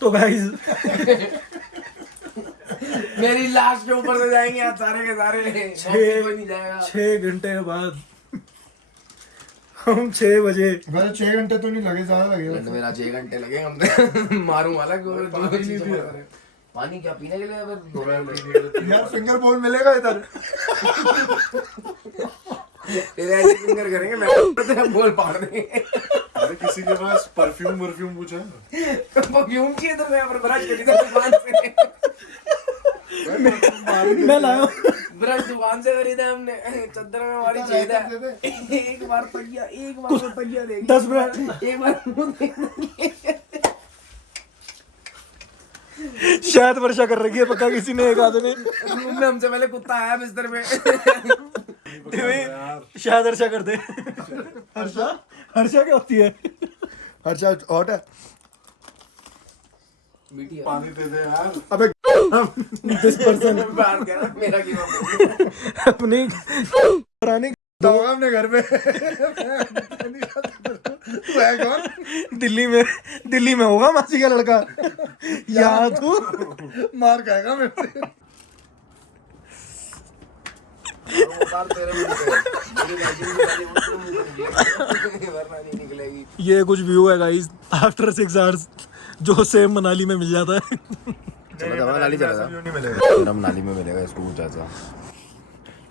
तो गाइस मेरी लाश के ऊपर से जाएंगे आज सारे के सारे। कोई नहीं जाएगा। 6 घंटे के बाद हम 6 बजे 6 घंटे तो नहीं लगे, ज्यादा लगे। मेरा 6 घंटे लगेंगे। हम मारूं वाला पानी क्या पीने के लिए यार फिंगर बोल मिलेगा इधर। तेरे ऐसे फिंगर करेंगे मैं तेरा बोल फाड़ देंगे। अरे किसी के पास परफ्यूम पूछा है? परफ्यूम चाहिए तो मैं ब्रश करी था दुकान से। मैं लाया ब्रश दुकान से खरीदा हमने। चद्दर में हमारी चाहिए। एक बार तकिया देगी 10 मिनट एक बार मुंह देगी। शायद वर्षा कर रही है पक्का किसी ने, एक आदमी रूम में हमसे पहले कुत्ता आया बिस्तर में। शायद हर्षा कर दे। हर्षा क्या होती है? हर्षा हॉट है। पानी दे दे यार। अबे 10% बात कर मेरा की अपनी पुरानी होगा अपने घर में। दिल्ली में होगा मासी का लड़का। यहाँ तू मार खाएगा मेरे से। ये कुछ व्यू है गाइस आफ्टर 6 आवर्स जो सेम मनाली में मिल जाता है। मनाली चलेगा। मनाली में मिलेगा इसको कुछ ऐसा।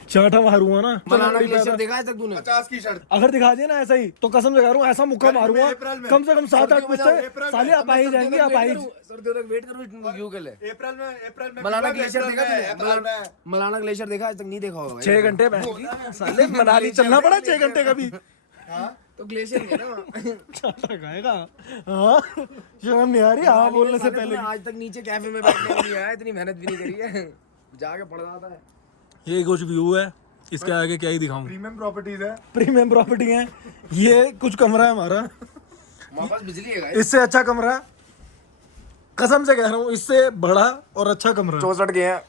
चाटा मारूंगा ना मलाना ग्लेशियर देखा है तक तूने? 50 की शर्त। अगर दिखा दिया ना ऐसा ही तो कसम से कह रहा हूँ ऐसा मुक्का मारूंगा कम से कम 7-8 बजे साले आप ही जाएंगे। आप ही सर्दियों तक वेट करो व्यू के लिए। अप्रैल में मलाना ग्लेशियर देखा तूने? मलाना ग्लेशियर देखा आज तक नहीं देखा होगा। 6 घंटे साले मनाली चलना पड़ा 6 घंटे का भी। तो ग्लेशियर है ना। चाटा खाएगा। हाँ शर्म नहीं आ रही हाँ बोलने से पहले। आज तक नीचे कैफे में बैठने के लिए आया, इतनी मेहनत भी नहीं करी है, जाके पड़ जाता है। ये कुछ व्यू है, इसके आगे क्या ही दिखाऊं। प्रीमियम प्रॉपर्टीज है। प्रीमियम प्रॉपर्टी है। ये कुछ कमरा है हमारा, हमारे पास बिजली है गाइस। इससे अच्छा कमरा कसम से कह रहा हूँ, इससे बड़ा और अच्छा कमरा 64 के हैं।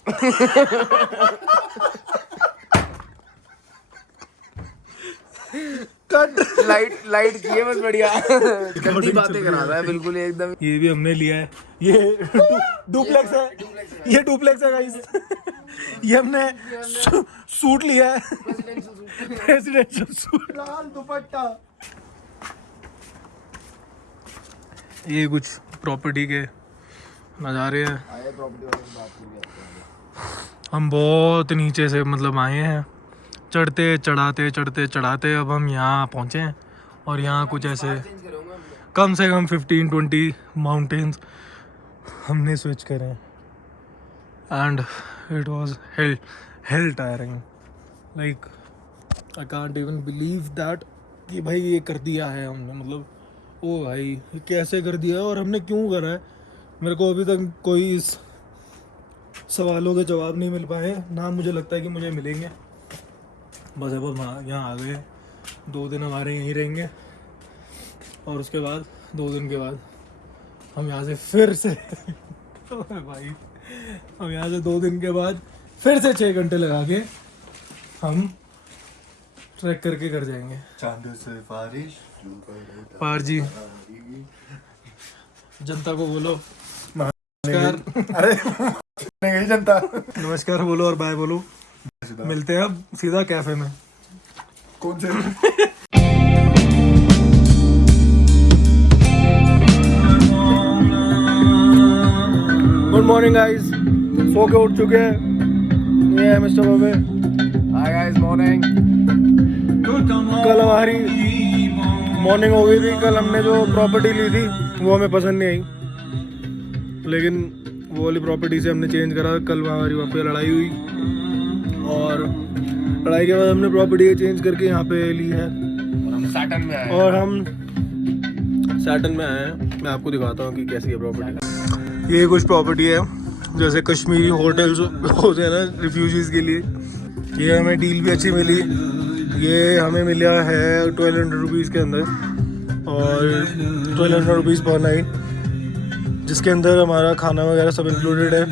कट लाइट की है बस बढ़िया। गंदी बातें करा रहा है बिल्कुल एकदम। ये भी हमने लिया है, ये डुप्लेक्स है, ये डुप्लेक्स है गाइस। ये हमने सूट लिया है, प्रेसिडेंशियल सूट, लाल दुपट्टा। ये कुछ प्रॉपर्टी के नज़ारे हैं। हम बहुत नीचे से मतलब आए हैं, चढ़ते चढ़ाते अब हम यहाँ पहुँचे हैं। और यहाँ कुछ ऐसे कम से कम 15-20 माउंटेन्स हमने स्विच करे हैं। And it was hello tiring, like I can't even believe that कि भाई ये कर दिया है हमने। मतलब ओ भाई ये कैसे कर दिया और हमने क्यों करा है, मेरे को अभी तक कोई इस सवालों के जवाब नहीं मिल पाए ना। मुझे लगता है कि मुझे मिलेंगे। बस अब हम यहाँ आ गए, 2 दिन हमारे यहीं रहेंगे और उसके बाद 2 दिन के बाद हम यहाँ से फिर से भाई हम यहाँ से 2 दिन के बाद फिर से 6 घंटे लगा के हम ट्रैक करके कर जाएंगे। चांद से बारिश पार जी जनता को बोलो नमस्कार। अरे नहीं जनता नमस्कार बोलो और बाय बोलो। मिलते हैं अब सीधा कैफे में। कौन से? गुड मॉर्निंग गाइस, सो के उठ चुके हैं। ये है मिस्टर बबे। Hi guys morning. कल हमारी मॉर्निंग हो गई थी। कल हमने जो प्रॉपर्टी ली थी वो हमें पसंद नहीं आई, लेकिन वो वाली प्रॉपर्टी से हमने चेंज करा। कल हमारी वहाँ पे लड़ाई हुई और लड़ाई के बाद हमने प्रॉपर्टी चेंज करके यहाँ पे ली है और हम सैटर्न में आए। और हम सैटर्न में आए हैं। मैं आपको दिखाता हूँ कि कैसी है प्रॉपर्टी। ये कुछ प्रॉपर्टी है जैसे कश्मीरी होटल्स होते हैं ना रिफ्यूजीज़ के लिए। ये हमें डील भी अच्छी मिली। ये हमें मिला है 1200 रुपीज़ के अंदर और 1200 रुपीज़ पर नाइट, जिसके अंदर हमारा खाना वगैरह सब इंक्लूडेड है।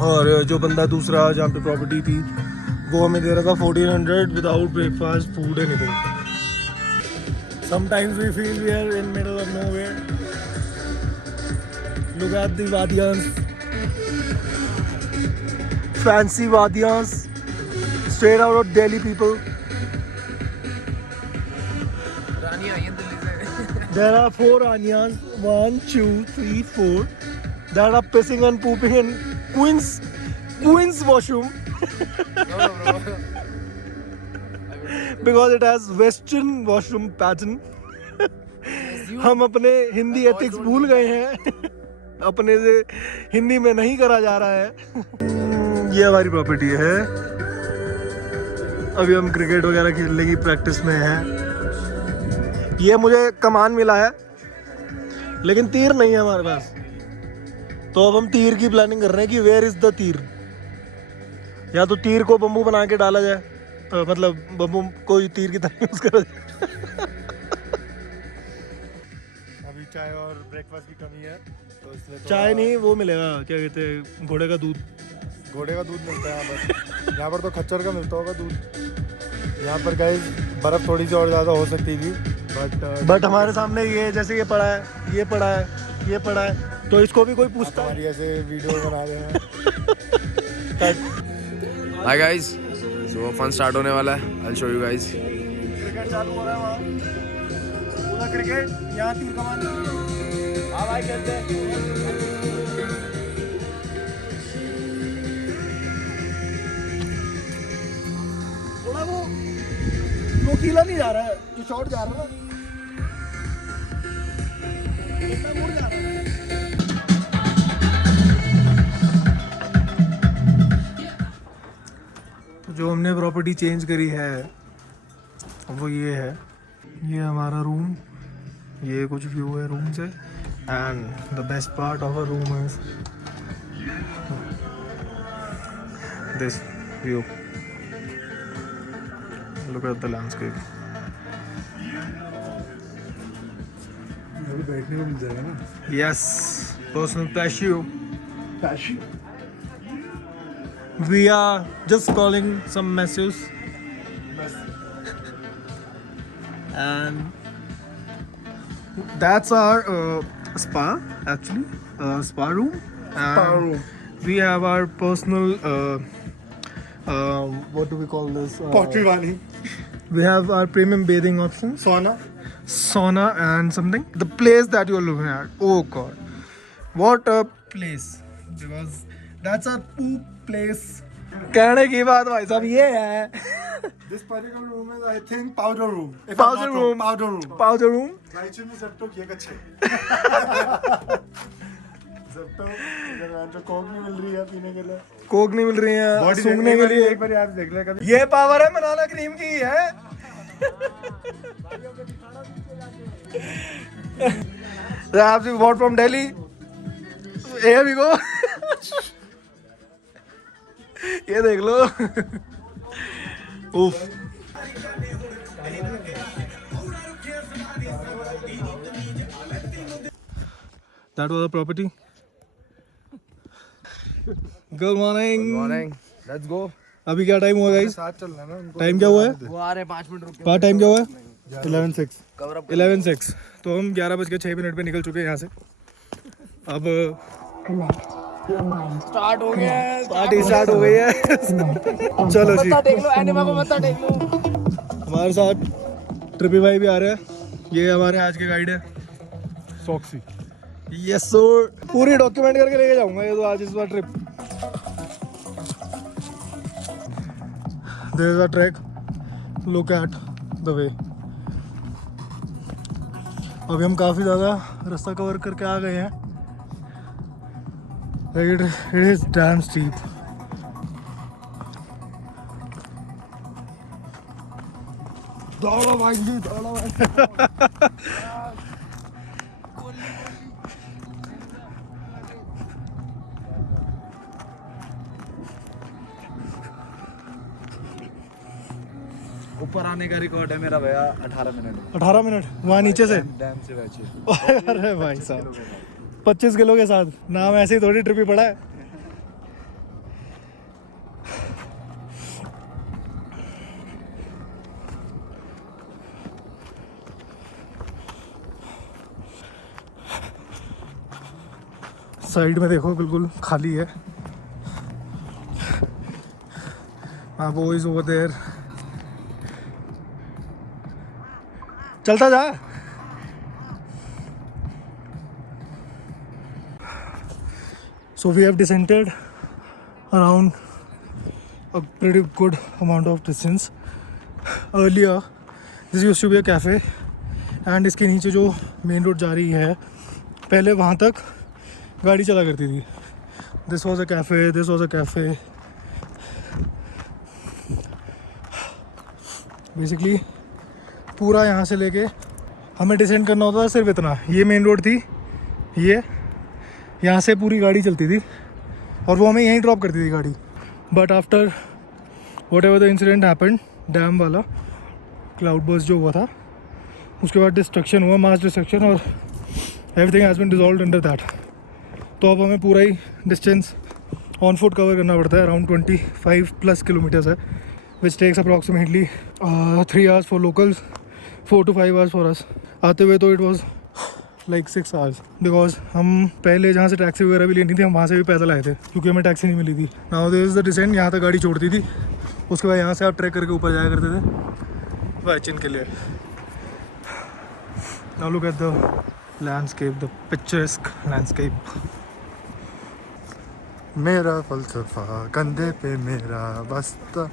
और जो बंदा दूसरा जहाँ पे प्रॉपर्टी थी वो हमें दे रहा था 1400 without breakfast food anything. Sometimes we feel we are in middle of nowhere. Look at the Vadians. Fancy Vadians. Straight out of Delhi, people. रानी आई है दिल्ली से। There are 4 Ranias. 1, 2, 3, 4. That are pissing and pooping in Queen's washroom. Because it has Western washroom pattern. हम अपने Hindi ethics भूल गए हैं। अपने से हिंदी में नहीं करा जा रहा है। ये हमारी प्रॉपर्टी है। अभी हम क्रिकेट वगैरह खेलने की प्रैक्टिस में हैं। ये मुझे कमान मिला है लेकिन तीर नहीं है हमारे पास, तो अब हम तीर की प्लानिंग कर रहे हैं कि वेयर इज द तीर। या तो तीर को बम्बू बना के डाला जाए, मतलब बम्बू को तीर की तरह यूज करा जाए। अभी चाय और ब्रेकफास्ट की कमी है तो इसलिए चाय नहीं, वो मिलेगा, क्या कहते हैं, घोड़े का दूध। घोड़े का दूध मिलता है यहाँ पर तो खच्चर का मिलता होगा दूध। यहाँ पर गाइस बर्फ थोड़ी सी और ज़्यादा हो सकती थी बट हमारे सामने ये जैसे ये पड़ा है, ये पड़ा है, ये पड़ा है, तो इसको भी कोई पूछता है। हमारी ऐसे वीडियो बना रहे हैं। Hi guys, so fun start होने वाला है। I will show you guys. Cricket चालू हो रहा है वहाँ, पूरा क्रिकेट। यहाँ तीर कमान। हाँ भाई, खेलते हैं। थोड़ा वो नोकीला नहीं जा रहा है, जो शॉट जा रहा है ना, इतना मुड़ जा रहा है। जो हमने प्रॉपर्टी चेंज करी है वो ये है। ये हमारा रूम, ये कुछ व्यू है रूम से। And the best part of a room is this view. Look at the landscape. बैठने को मिल जाएगा ना। Yes, personal patio. Patio. We are just calling some messages and that's our spa, actually, spa room. And we have our personal what do we call this, pottery वाली we have our premium bathing options, सोना and something. The place that you're looking at, oh god, what a place, because that's a poop place. कहने की बात भाई साहब ये है। This particular room is, I think, powder room. If I'm Powder not room. wrong, powder room. Powder room. राइचर में Zepto किए कच्चे। ज़ेप्टो इधर जो कोक नहीं मिल रही है पीने के लिए। कोक नहीं मिल रही है Body सूंघने के लिए। एक बार आप देख ले कभी। ये पावर है मनाला क्रीम की है। Perhaps you bought from Delhi. Here we go. ये देख लो। उफ। That was a property. Good morning. Morning, let's go. अभी क्या टाइम हुआ गाइस? साथ चलना ना उनको। टाइम क्या हुआ है? वो आ रहे 5 मिनट रुक के। पार्ट टाइम क्या हुआ है? 11:06। Cover up 11:06। तो हम 11:06 पे निकल चुके हैं यहाँ से। अब स्टार्ट हो गया है। पार्टी स्टार्ट हो गई है। चलो जी, मत्था टेक लो, एनिमा को मत्था टेक लो। हमारे साथ ट्रिपी भाई भी आ रहे हैं। ये हमारे आज के गाइड है सॉक्सी। Yes sir. पूरी डॉक्यूमेंट करके लेके जाऊंगा ये तो आज इस बार trip. There is a track, look at the way. अभी हम काफ़ी ज़्यादा रास्ता कवर करके आ गए हैं। It is damn steep. दौड़ो भाई जी, दौड़ो भाई। ऊपर आने का रिकॉर्ड है मेरा भैया 18 मिनट। 18 मिनट वहाँ नीचे से। डैम से बचे। अरे भाई साहब, 25 किलो के साथ नाम ऐसे ही थोड़ी ट्रिप ही पड़ा है। साइड में देखो बिल्कुल खाली है। हाँ बॉयज ओवर देयर, चलता जा। So we have descended around a pretty good amount of distance. Earlier, this used to be a cafe, and इसके नीचे जो मेन रोड जा रही है, पहले वहाँ तक गाड़ी चला करती थी। This was a cafe, this was a cafe. Basically, पूरा यहाँ से लेके हमें डिसेंड करना होता था सिर्फ इतना। ये मेन रोड थी, ये यहाँ से पूरी गाड़ी चलती थी और वो हमें यहीं ड्रॉप करती थी गाड़ी। But after whatever the incident happen, dam वाला क्लाउड बर्स्ट जो हुआ था, उसके बाद डिस्ट्रक्शन हुआ, मास डिस्ट्रक्शन, और everything has been dissolved under that. तो अब हमें पूरा ही डिस्टेंस ऑन फुट कवर करना पड़ता है। अराउंड 25+ किलोमीटर्स है, which takes approximately 3 hours for locals, 4 to 5 hours for us. आते हुए तो it was like 6 hours, because हम पहले जहाँ से टैक्सी वगैरह भी लेनी थी, हम वहाँ से भी पैदल आए थे क्योंकि हमें टैक्सी नहीं मिली थी। Now there is the descent, यहाँ तक गाड़ी छोड़ती थी, उसके बाद यहाँ से आप ट्रैक करके ऊपर जाया करते थे वाइचिन के लिए। Now look at the landscape, the picturesque landscape. मेरा फलसफा कंधे पे मेरा बस्ता।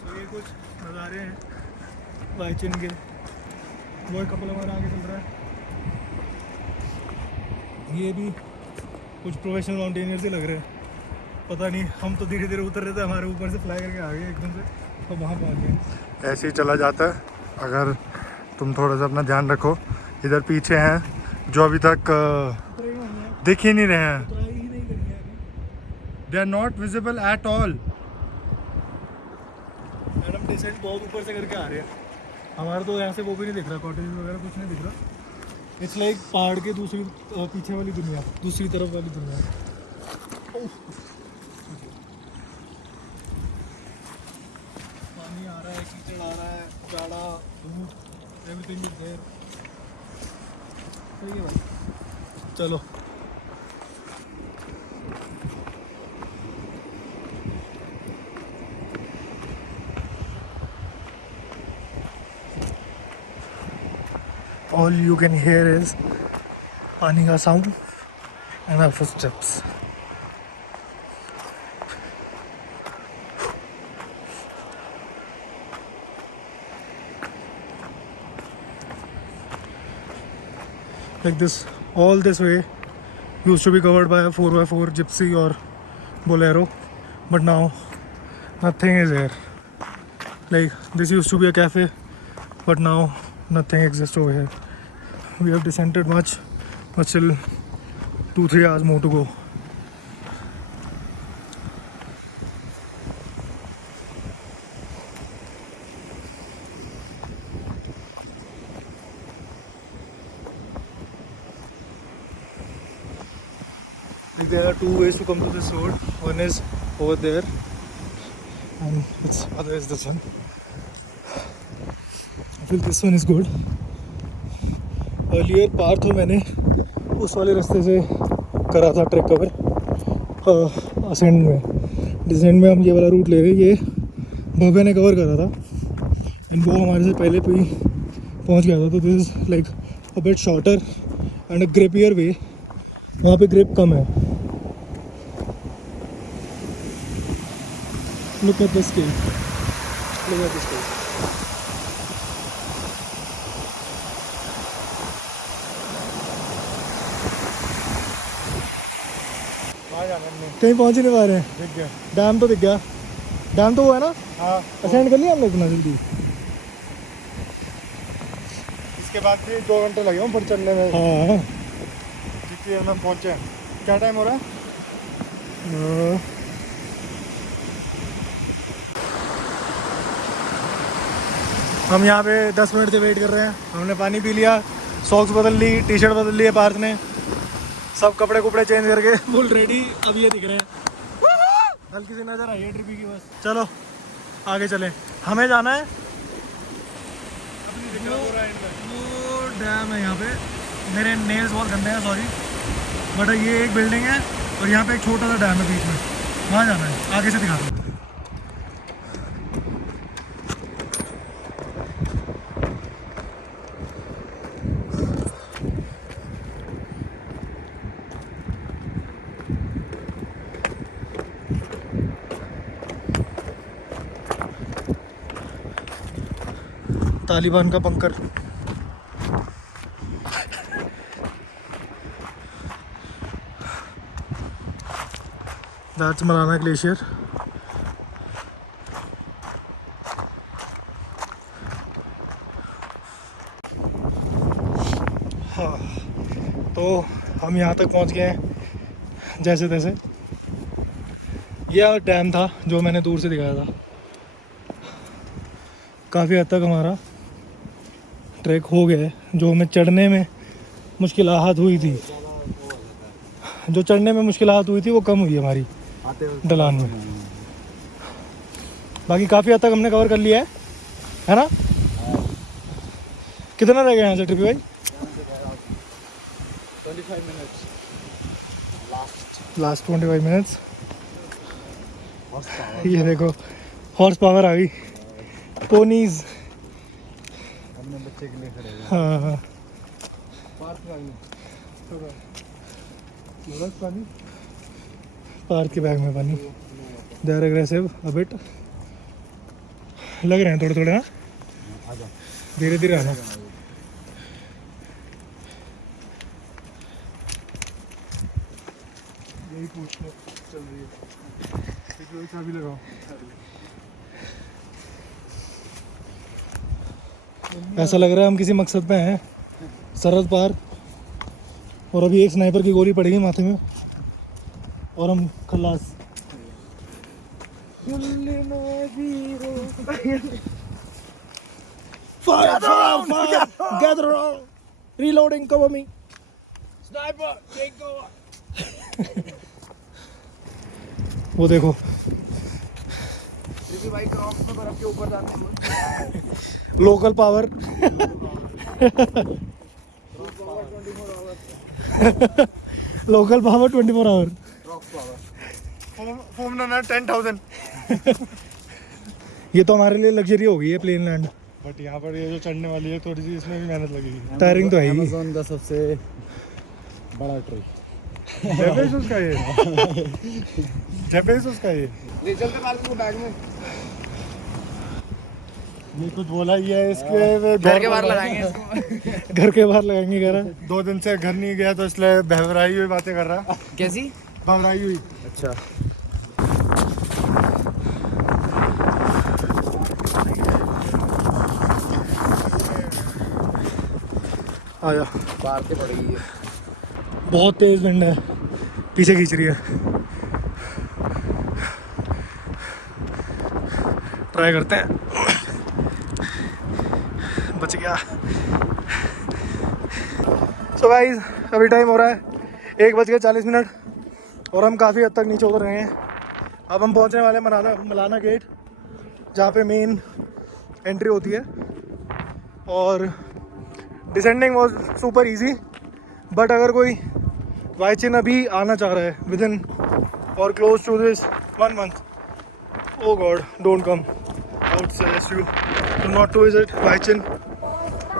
तो ये कुछ नज़ारे हैं वाइचिन के। वो एक कपल हमारा आगे चल रहा है, ये भी कुछ प्रोफेशनल माउंटेनियर्स ही लग रहे हैं। पता नहीं, हम तो धीरे धीरे उतर रहे थे, हमारे ऊपर से फ्लाई करके आ गए एकदम से, तो वहाँ पहुँच गए। ऐसे ही चला जाता है अगर तुम थोड़ा सा अपना ध्यान रखो। इधर पीछे हैं जो अभी तक दिख ही नहीं रहे हैं, they are not visible at all. Madam descent बहुत ऊपर से करके आ रहे हैं, हमारा तो यहाँ से वो भी नहीं दिख रहा, कॉटेज वगैरह कुछ नहीं दिख रहा। इट्स लाइक पहाड़ के दूसरी पीछे वाली दुनिया, दूसरी तरफ वाली दुनिया। पानी आ रहा है, कीचड़ आ रहा है, जाड़ा, धूप, एवरीथिंग इज देयर। सही है भाई, चलो। All you can hear is पानी का sound and our footsteps. Like this, all this way used to be covered by a 4x4 gypsy or bolero, but now nothing is here. Like this used to be a cafe, but now nothing exists over here. We have descended much, but still 2-3 hours more to go. Like there are 2 ways to come to this road. One is over there, and its other is this one. I feel this one is good. Earlier पार तो मैंने उस वाले रास्ते से करा था track cover ascend में। डिसेंड में हम ये वाला रूट ले रहे, ये भव्य ने कवर करा था एंड वो हमारे से पहले पे ही पहुंच गया था। तो this is like a bit shorter and a grippier way, वहाँ पे ग्रेप कम है। Look at this scale, look at this scale. कहीं पहुंच ही नहीं पा रहे हैं। दिख गया डैम तो दिख गया, डैम तो वो है ना। हाँ, असेंड कर लिया हमने इतना जल्दी। इसके बाद भी 2 घंटे लगे ऊपर चढ़ने में। हाँ जितनी हम पहुँचे। क्या टाइम हो रहा है? हम यहाँ पे 10 मिनट से वेट कर रहे हैं। हमने पानी पी लिया, सॉक्स बदल ली, टी शर्ट बदल लिए पार्थ ने, सब कपड़े कुपड़े चेंज करके फुल रेडी। अब ये दिख रहे हैं, हल्की सी नजर आई है ट्रिपी की बस। चलो आगे चलें, हमें जाना है। वो डैम है यहाँ पे, मेरे नेल्स बहुत गंदे हैं, सॉरी। बट ये एक बिल्डिंग है और यहाँ पे एक छोटा सा डैम है बीच में, वहाँ जाना है, आगे से दिखाता हूँ। तालिबान का बंकर। That's Malana glacier. हाँ, तो हम यहाँ तक पहुँच गए हैं जैसे तैसे। यह डैम था जो मैंने दूर से दिखाया था। काफ़ी हद तक हमारा ट्रैक हो गया है। जो हमें चढ़ने में मुश्किलात हुई थी, वो कम हुई हमारी ढलान में। बाकी काफ़ी हद तक हमने कवर कर लिया है ना? कितना रह गया यहाँ से ट्रिपी भाई? 25 मिनट्स लास्ट 25 मिनट्स। ये देखो हॉर्स पावर आ गई, पोनीज। अपने बच्चे के लिए खड़े हैं। हाँ हाँ, पार्क के बैग में पानी। They are aggressive a bit, लग रहे हैं थोड़े थोड़े। हाँ, धीरे धीरे आना। यही पूछने चल रही है, चाबी लगाओ। ऐसा लग रहा है हम किसी मकसद पे हैं, सरहद पार, और अभी एक स्नाइपर की गोली पड़ेगी माथे में और हम खल्लास। Gather around, reloading, cover me. Sniper take over. वो देखो ट्रिपी भाई क्रॉक्स में बर्फ के ऊपर जाते हैं। Local power. Local power 24 hour. फोम ना 10,000। ये तो हमारे लिए लग्जरी हो गई है प्लेन लैंड। बट यहाँ पर ये जो चढ़ने वाली है थोड़ी सी, इसमें भी मेहनत लगेगी। टायरिंग तो है ही। अमेज़न का सबसे बड़ा ट्री। जेफ बेज़ोस का ये जेफ बेज़ोस का ये ले चलते फालतू को बैग में। ये कुछ बोला ही है इसके घर के बाहर लगाएंगे इसको। घर के बाहर लगाएंगे कह रहा है। 2 दिन से घर नहीं गया तो इसलिए बहवराई हुई बातें कर रहा है। कैसी? बहवराई हुई। अच्छा, आया। बाहर से पड़ेगी ये। बहुत तेज विंड है, पीछे खींच रही है। ट्राई करते हैं। बच गया। सो गाइस, अभी टाइम हो रहा है 1:40 और हम काफ़ी हद तक नीचे उतर गए हैं। अब हम पहुंचने वाले हैं मलाना गेट, जहाँ पे मेन एंट्री होती है। और descending was super easy. But अगर कोई वाइचिन अभी आना चाह रहा है विद इन और close to this 1 month, oh god, don't come. I would suggest you not to visit Vaichin.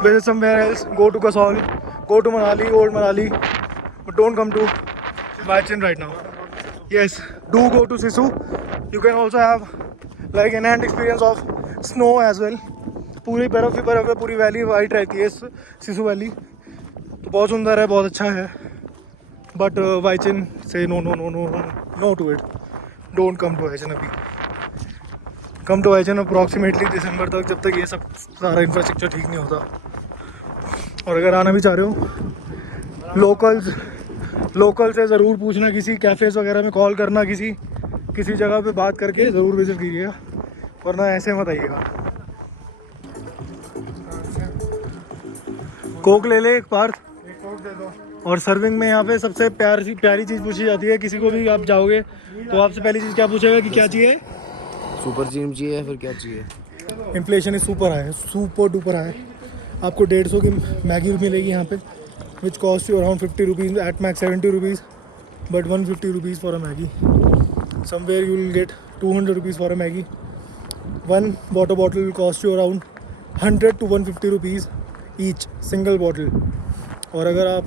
Visit somewhere else. Go to Kasol, go to Manali, old Manali, but don't come to Vaichin right now. Yes, do go to Sisu. You can also have like enhanced experience of snow as well. पूरी बर्फ़ ही बर्फ़ है, पूरी valley white रहती है Sissu valley, तो बहुत सुंदर है, बहुत अच्छा है। बट वाइचिन से no to it. Don't come to वाइचिन अभी। कम टू वाइचिन अप्रॉक्सीमेटली दिसंबर तक, जब तक ये सब सारा इंफ्रास्ट्रक्चर ठीक नहीं होता। और अगर आना भी चाह रहे हो, लोकल से ज़रूर पूछना, किसी कैफ़ेज़ वगैरह में कॉल करना, किसी जगह पे बात करके ज़रूर विज़िट कीजिएगा, वरना ऐसे मत आइएगा। कोक ले ले एक पार्थ। एक कोक दे दो। और सर्विंग में यहाँ पे सबसे प्यारी चीज़ पूछी जाती है। किसी को भी आप जाओगे तो आपसे पहली चीज़ क्या पूछेगा कि क्या चाहिए? सुपर जिम चाहिए, फिर क्या चाहिए? इन्फ्लेशन इज सुपर डुपर है। आपको 150 की मैगी मिलेगी यहाँ पे, which costs you around 50 rupees, at max 70 rupees, but 150 rupees for a Maggie. Somewhere you will get 200 rupees for a Maggie. One water bottle will cost you around 100 to 150 rupees each, single bottle. और अगर आप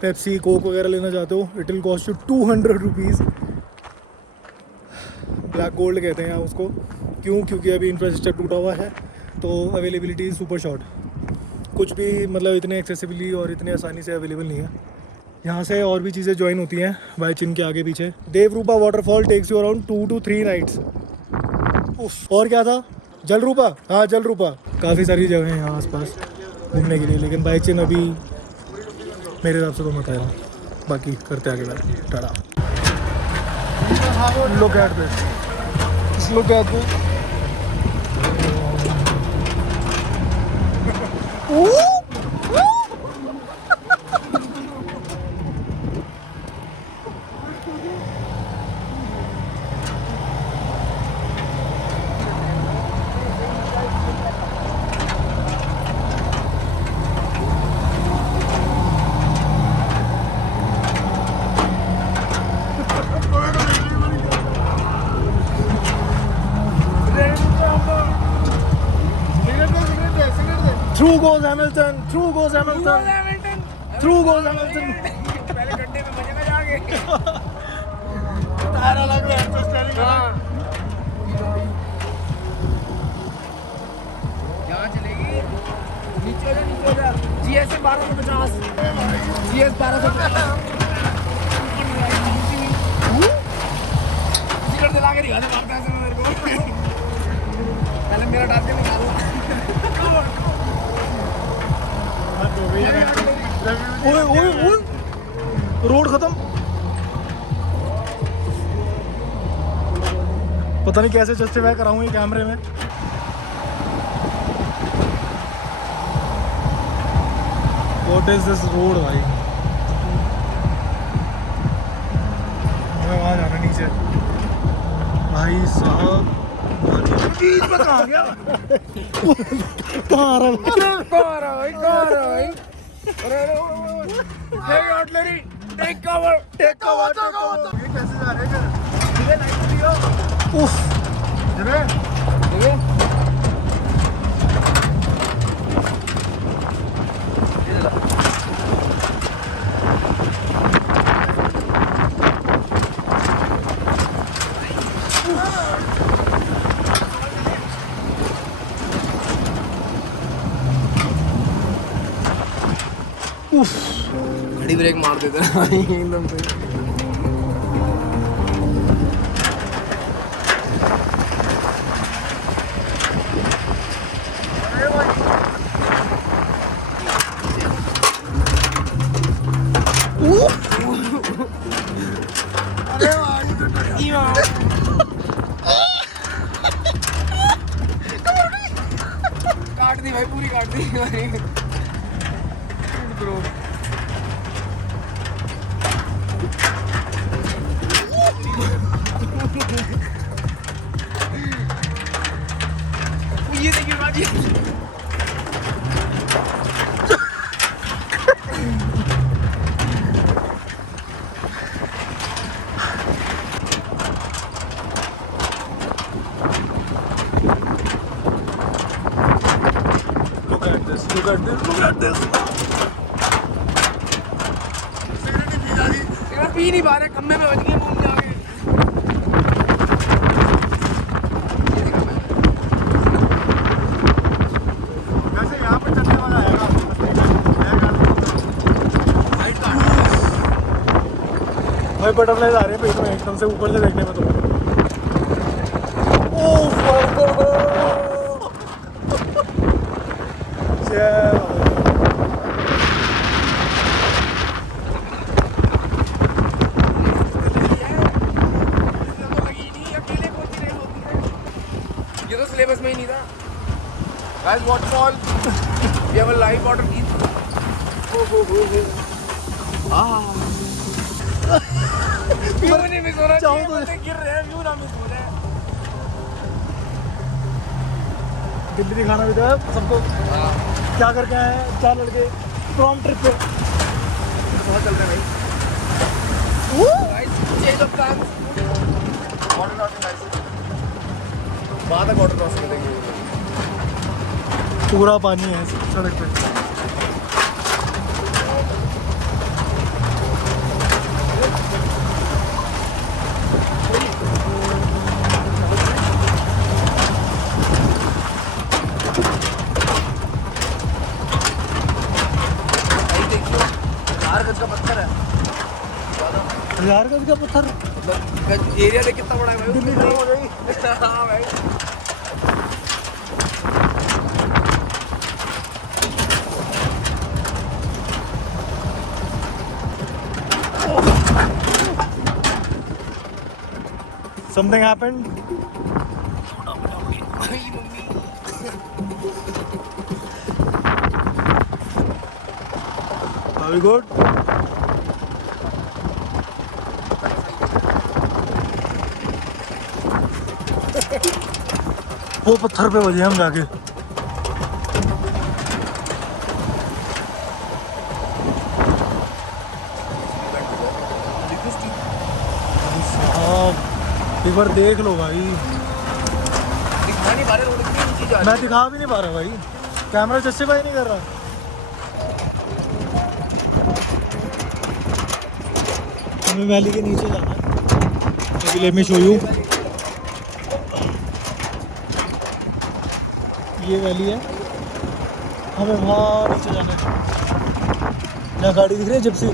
Pepsi Coke वगैरह लेना चाहते हो, it will cost you 200 rupees. Black gold कहते हैं यहाँ उसको. क्यों? क्योंकि अभी इंफ्रास्ट्रक्चर टूटा हुआ है तो अवेलेबिलिटी सुपर शॉर्ट. कुछ भी मतलब इतने एक्सेसिबली और इतने आसानी से अवेलेबल नहीं है. यहाँ से और भी चीज़ें ज्वाइन होती हैं बाई चिन के आगे पीछे. Devarupa waterfall takes you around 2 to 3 nights. और क्या था? जलरूपा. हाँ, जलरूपा. काफ़ी सारी जगह हैं यहाँ आसपास घूमने के लिए, लेकिन बाई चिन अभी मेरे हिसाब से तो मत आएगा. बाकी करते आगे बात. Tata. Look at this. Look at this. Through goes Hamilton. Through goes Hamilton. Through goes Hamilton. पहले गड्ढे में बजेगा जाके. टायर अलग है, तो स्टीयरिंग अलग. यहाँ चलेगी. नीचे हो जा. GS 1250. GS 1250. टिकट दिला के दिखा दे मारता है मेरे को. पहले मेरा डाल के निकालो. ओए ओए ओए, रोड खत्म. पता नहीं कैसे जस्टिफाई कराऊं ये कैमरे में. व्हाट इज दिस रोड भाई. मैं वहाँ जाना नीचे. भाई साहब कहाँ गया. कहाँ आ रहा है? कौन है? Take artillery. Take cover. ये कैसे जा रहे हैं? इधर लाइट दियो. उफ. इधर घड़ी ब्रेक मार देते हैं एकदम से. काट दी भाई, पूरी काट दी भाई. ये देखिए बाजी. Look at this. पी नहीं पा रहे, खम्भे में बच गए मुंह जाके. वैसे यहाँ पे चलने वाला आएगा. भाई बटरफ्लाइज आ रहे हैं पेट में एकदम से ऊपर से देखने में. तो ये तो सिलेबस में ही नहीं था. Guys, waterfall. We have a live water piece. View नहीं मिस हो रहा. चाहूं तो बंदे गिर रहे हैं, व्यू ना मिस हो रहा है. दिल्ली दिखाना भी था सबको. क्या करके आए हैं 4 लड़के प्रॉम ट्रिप पे. बहुत चल रहे हैं भाई। Change of plan. Water crossing बाद में वाटर क्रॉस करेंगे। पूरा पानी है सड़क पे। गज का पत्थर है। 1000 गज का पत्थर। मतलब एरिया देख कितना बड़ा है भाई। दिल्ली हो गई। हाँ भाई। Something happened. Are we good? वो पत्थर पे बजे हम जाके। एक बार देख लो भाई। दिखा नहीं पा रहे रोड की नीचे जा। मैं दिखा भी नहीं पा रहा भाई, कैमरा जस्टिफाई नहीं कर रहा। हमें वैली के नीचे जाना है। Let me show you. ये वैली है, हमें वहाँ नीचे जाना है। यहाँ गाड़ी दिख रही है जिप्सी।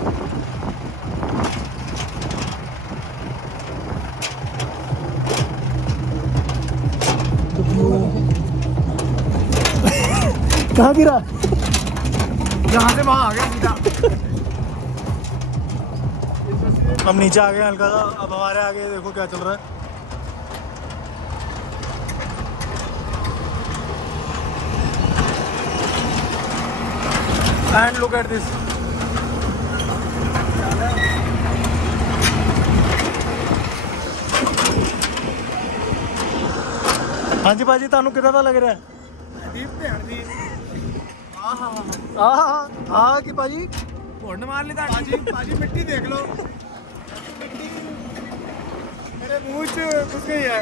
कहाँ गिरा? यहाँ से वहाँ आ गया सीधा। हम नीचे आ गए हल्का सा। अब हमारे आगे देखो क्या चल रहा है। And look at this. हाँ जी भाजी, तानू कितना लग रहा है? हाँ कि भाजी फोड़ मार लेता। पाजी मिट्टी देख लो। मेरे मुंह से घुस गई है।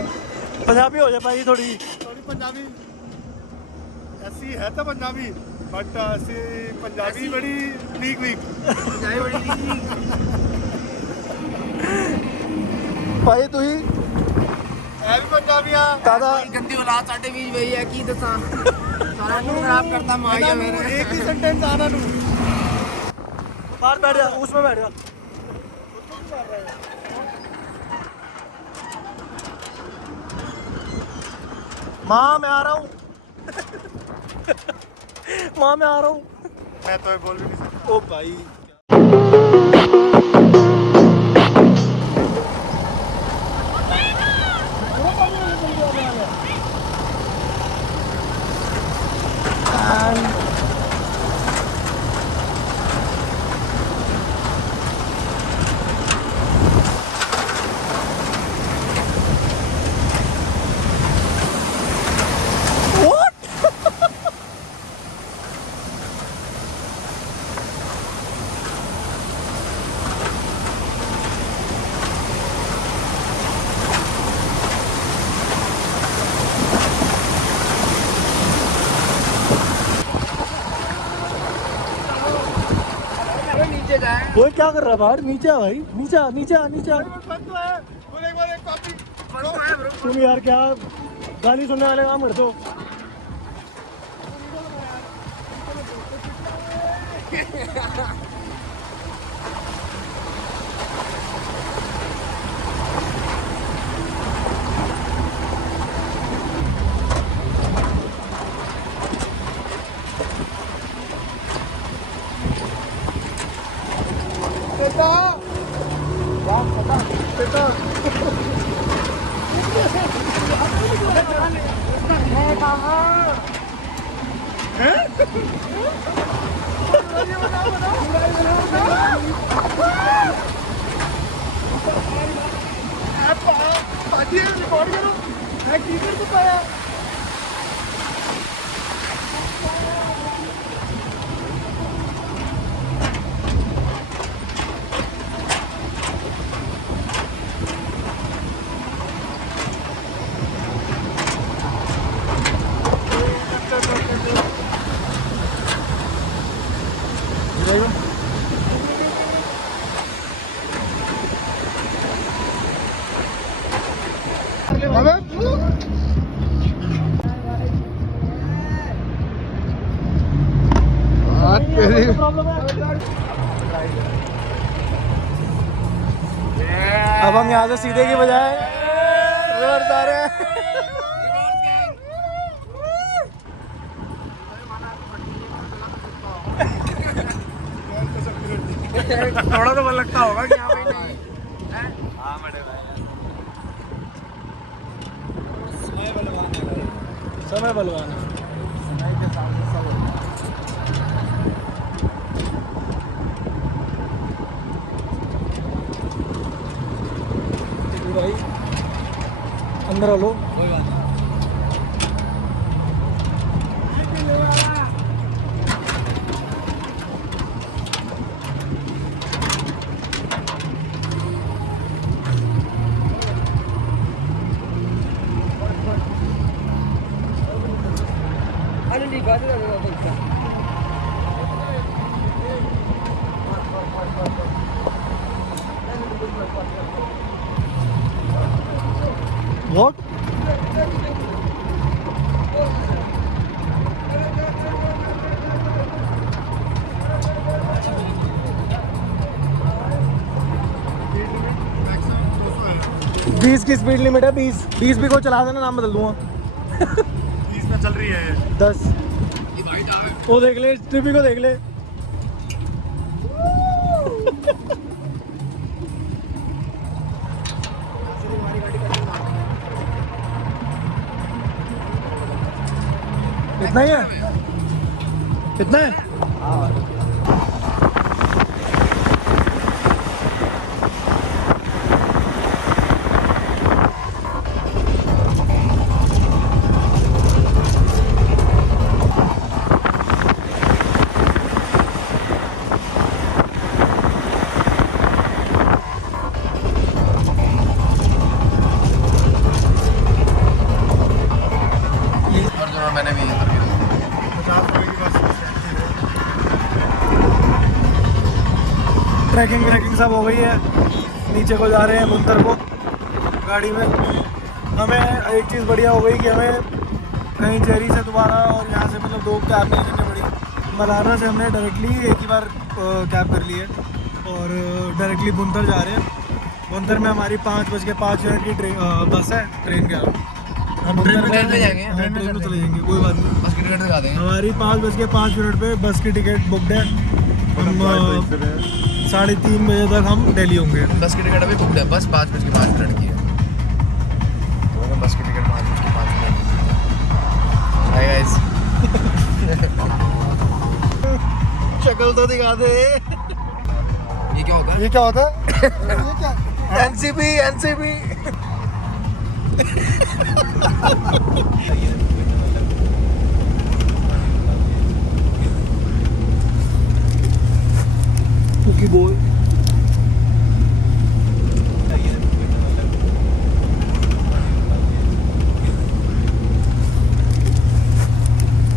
पंजाबी हो जाए भाजी, थोड़ी पंजाबी ऐसी है तो पंजाबी, बट ऐसी पंजाबी बड़ी वीक भाई तू ही है भी पंजाबियां दादा। गंदी औलाद साडे बीच वही है की दसा। सारा मूड खराब करता माया मेरा। एक ही सेंटेंस आना नू। बाहर बैठ जा, उसमें बैठ जा। माँ मैं आ रहा हूँ। माँ मैं आ रहा हूँ। मैं तो बोल भी नहीं सकता। ओ भाई नीचे जाए। वो क्या कर रहा है बाहर? नीचे आ भाई, नीचे आ, नीचे आ, नीचे आ। तुम यार क्या गाली सुनने वाले काम करते हो? अब हम यहाँ से सीधे की बजाय रिवर्स आ रहे हैं। थोड़ा तो मन लगता होगा कि हाँ भाई नहीं। समय बलवान है। भाई अंदर आ लो। कोई बात नहीं। What? बीस की स्पीड लिमिट है। 20 भी को चला देना, नाम बदल दूंगा। 20 में चल रही है। 10 वो देख ले, टिपी को देख ले। इतना ही है? इतना है? मैंने भी ट्रैकिंग सब हो गई है। नीचे को जा रहे हैं बुंतर को गाड़ी में। हमें एक चीज़ बढ़िया हो गई कि हमें कहीं चेरी से दोबारा और यहाँ से मतलब 2 कैब नहीं करनी पड़ी। मलाना से हमने डायरेक्टली एक ही बार कैब कर ली है और डायरेक्टली बुंतर जा रहे हैं। बुंतर में हमारी 5:05 की बस है। ट्रेन के हम ट्रेन में जाएंगे। ट्रेन में चले जाएंगे, कोई बात नहीं। बस की टिकट दिखा देंगे। हमारी 5:05 पे बस की टिकट बुकड है। हम 3:30 बजे तक हम दिल्ली होंगे। बस की टिकट अभी बुकड है। बस 5:05 की है। बस की टिकट 5:05 हाय गाइस। शक्ल तो दिखा दे। ये क्या होता है? ये क्या होता है? ये क्या? NCB cookie boy.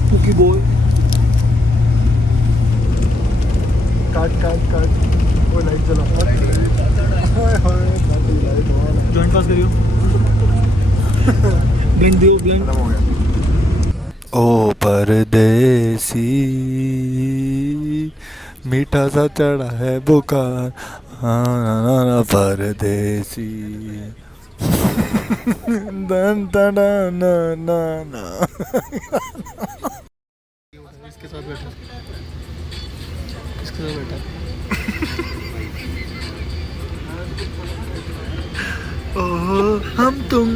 Cookie boy. काट वो लाइट जला। जॉइंट पास करियो। ब्लिंक दियो, ब्लिंक। ओ परदेसी मीठा सा चढ़ा है बुखार, हाँ परदेसी। दन तना ना ना ना। इसके साथ बैठा, इसके साथ बैठा। ओह हम तुम